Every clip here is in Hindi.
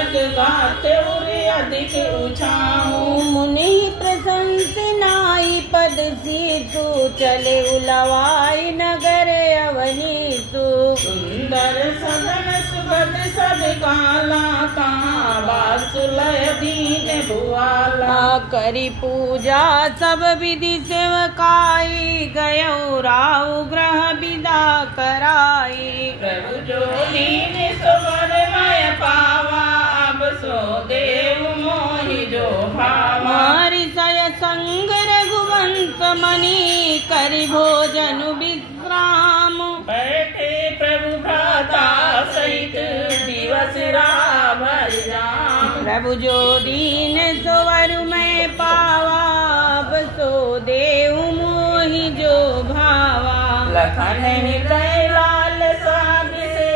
बालक गाते उरे अधिक उछाऊ। मुनि प्रशंस नाई पद सीतु चले उलवाई नगर अवनीसु। सुंदर सदन सुगत सब काला कहाँ बासुलय दीन भुआला। करी पूजा सब विधि सेवकाई गयौ राउ ग्रह विदा कराई। प्रभु जो दीन सुवर मय पावा अब सो देव मोहि जो भावा। हरिशय संग रघुवंश मणि करि भोजन विश्राम। बैठे प्रभु भ्राता सहित दिवस रात भर जाम। प्रभु जो दीन सोवर में पावा अब सो देव मोहि जो भावा। लखन हृदय लाल साब से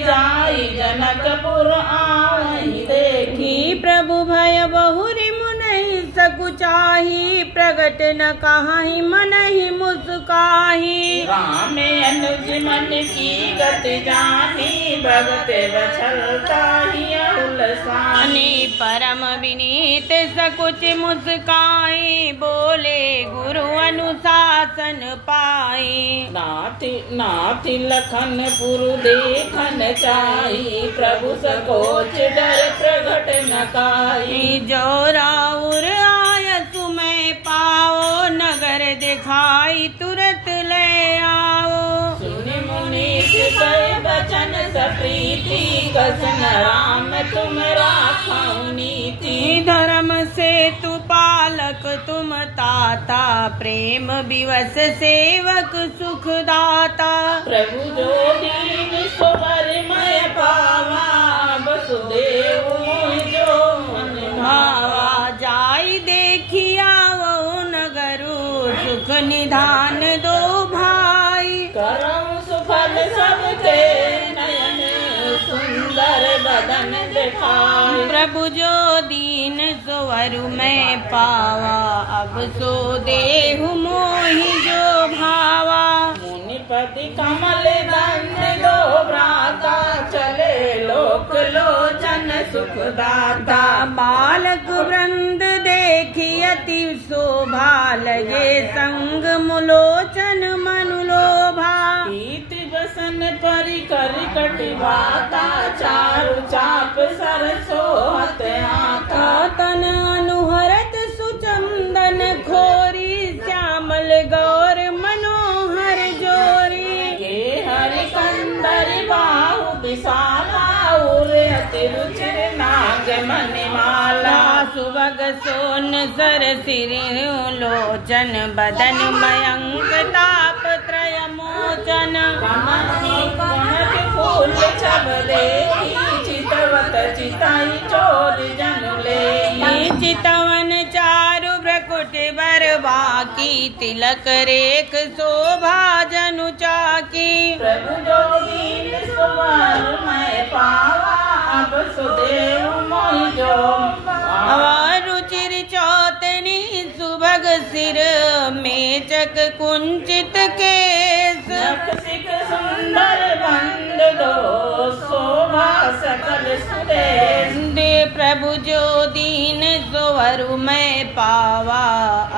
जाई जनकपुर आवहि देखी। प्रभु भय बहुरी मुनहि सकुचाही प्रगट न कहाहि मनहि मुस्काही। राम अनुज मन की गत जानी भगत बछलता ही उलसानी। परम विनीत सकुच मुस्काई बोले गुरु अनुशासन पाई। नाथि नाथि लखनपुर देखन चाही प्रभु सकोच डर प्रगट न काई। जो राउर आयसु में पाओ नगर दिखाई तुरंत ले आओ। सुनि मुनि कहे बचन सप्रीति कसन राम तुम राखाऊ नीति। धर्म से तु पालक तुम ताता प्रेम विवश सेवक सुख दाता। प्रभु जो दीन सुवर मय पावा वसुदेव मोहि जो मन भावा। जाई देखिया वो नगरु सुख निधान दो भाई। करम सुफल सबके नयन सुंदर बदन दिखाई। प्रभु जो दीन सोवरु में पावा अब सो देहु मोहि जो भावा। मुनिपति कमल बंद दो भ्राता चले लोक लोचन सुखदाता। बालक वृंद देखी अति शोभा लगे संग मुलोचन मनुलोभा। प्रीति बसन परिकर कटिवाता चारु चाप सरसोहत आता। तन अनुहरत सुचंदन खोरी श्यामल गौर मनोहर जोरी। के हरि कंदर बाहु विशाला उरे अति रुचिर नाग मणिमाला। सुभग सोन सर सिर लोचन बदन मयंक ताप त्रय मोचन। कमल फूल छब देखी चितवत चिताई चोर जनु लेई। चितवन चारु भ्रकुट बर बाकी तिलक रेख शोभा जनु चाकी। प्रभु जो दीन सुवर मय पावा अब सुदेव मोहि जो भावा। रुचिर चौतनी सुभग सिर मेचक कुंचित केस। सिख सुंदर बंद दो शोभा सकल सुदेश। दे प्रभु जो दीन सोवरु में पावा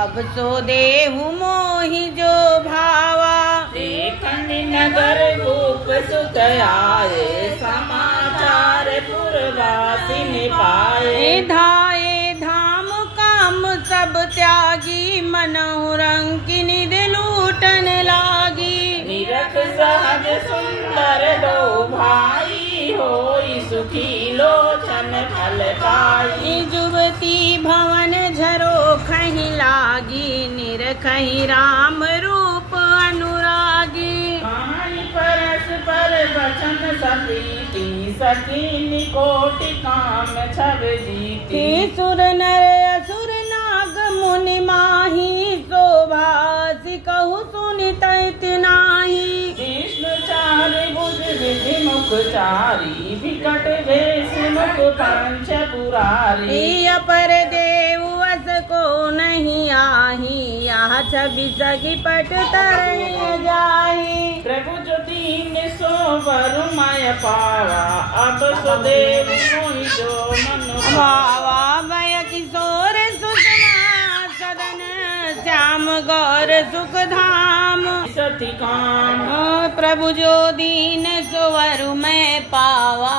अब सो देहु मोहि जो भावा। देखन नगर भूप सुत आए समाचार पुरवासिनी पाए। धाये धाम काम सब त्यागी मनहु रंकी निधि लूटन लागी। निरख सहज सुंदर दो भाई होई सुखी लोचन फल पाई। जुबती भवन झरो खही लागी निरखही राम रूप अनुरागी। परस्पर वचन सप्रीति सकीनि कोटि काम छब जीती। सुर नर असुर नाग मुनि माही शोभा सिकहु सुनित नाही। विष्णु चारि भुज विधि मुखचारी विकट भेष मुख पंच पुरारी अपर देव अस को नहीं आही यह छवि सगी पट तरह जाही प्रभु जो दीन सो वर माय पावा अब सो देव मोहि जो मन भावा भय किशोर सुषमा सदन श्याम गौर सुख धाम सती काम प्रभु जो दीन सोवर मैं पावा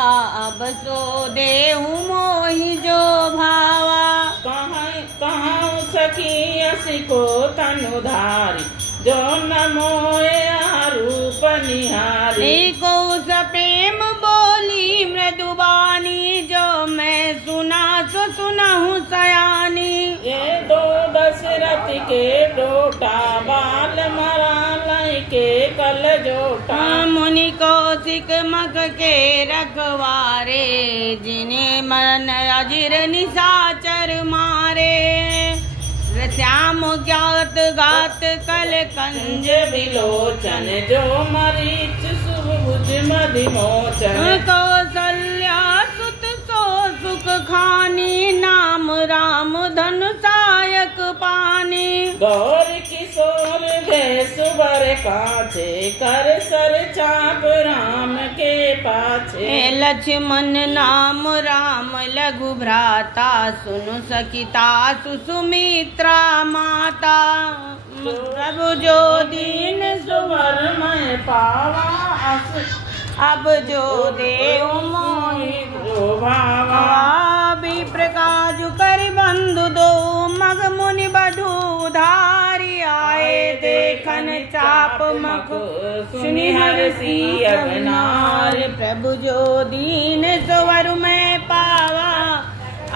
अब सो देहु मोहि जो भावा कहाँ सखी असि को तनुधारी जो न मोए रूप निहारी को प्रेम बोली मृदुबानी जो मैं सुना सो सुनहु सयानी ये दो दशरथ के डोटा बाल मरा लय के कल जोटा मुनि कौशिक मग के रखवारे जिन्हें मन अजिर निशाचर मारे श्याम ज्ञात गात कल कंज विलोचन जो मरीच शुभ भुज मधिमोचन कौसल्या सुत सो सुख खानी नाम राम धनु सायक पानी गौर किशोर भय सुबर काछे कर सर चाप राम के पाछे लक्ष्मण नाम राम लघु भ्राता सुनु सखिता सुमित्रा माता प्रभु जो दीन सुवर मैं पावा अब जो देव मोहि जो भावा भी प्रकाश कर बंधु दो मग मुनि बधु धारी आए देखन चाप मख सुनि हर्षि अवनार प्रभु जो दीन सुवर मैं पावा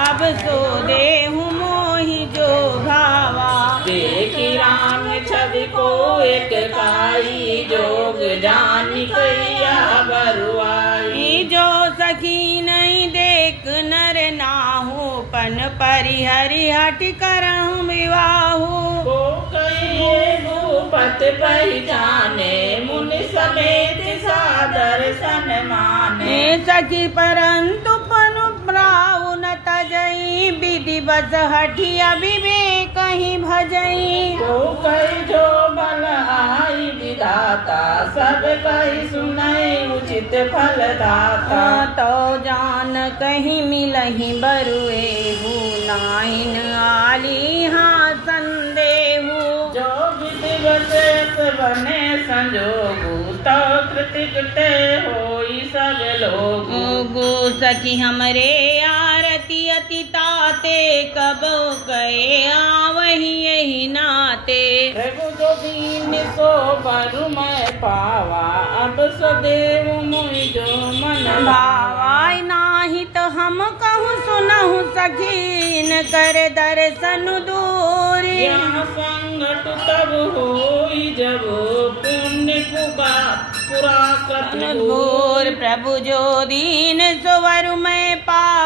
अब सो देहु मोहि जो भावा देखी राम छवि को एक काई जोग जानी कैया बरुआई जो सखी नहीं देख नर नाहु पन परिहरि हट करहु विवाहु को कहिए भूपत पहचाने मुनि समेत सादर सन्माने सखी परंतु पनु प्राहु न तजई विधि बस हठिया विवेक कहीं भजई को कही जो बल आई विधाता सब कही सुनई उचित फल दाता तो जान कहीं मिलहि बरुए नाइन आली हाँ संदेहु जो विधिवत बने संजोगु तो कृतिकते होई सब लोग गो सखी हमरे आरती अति ताते कब कहे आवही यही नाते प्रभु जो दीन सो बरु मैं पावा अब सो देव मोहि जो मन भावा नाही तो हम कहूँ सुनहु सखीन कर दर्शन दूरी यहाँ संगत तब होई जब पुण्य पुरा प्रभु जो दीन सुवर मैं पा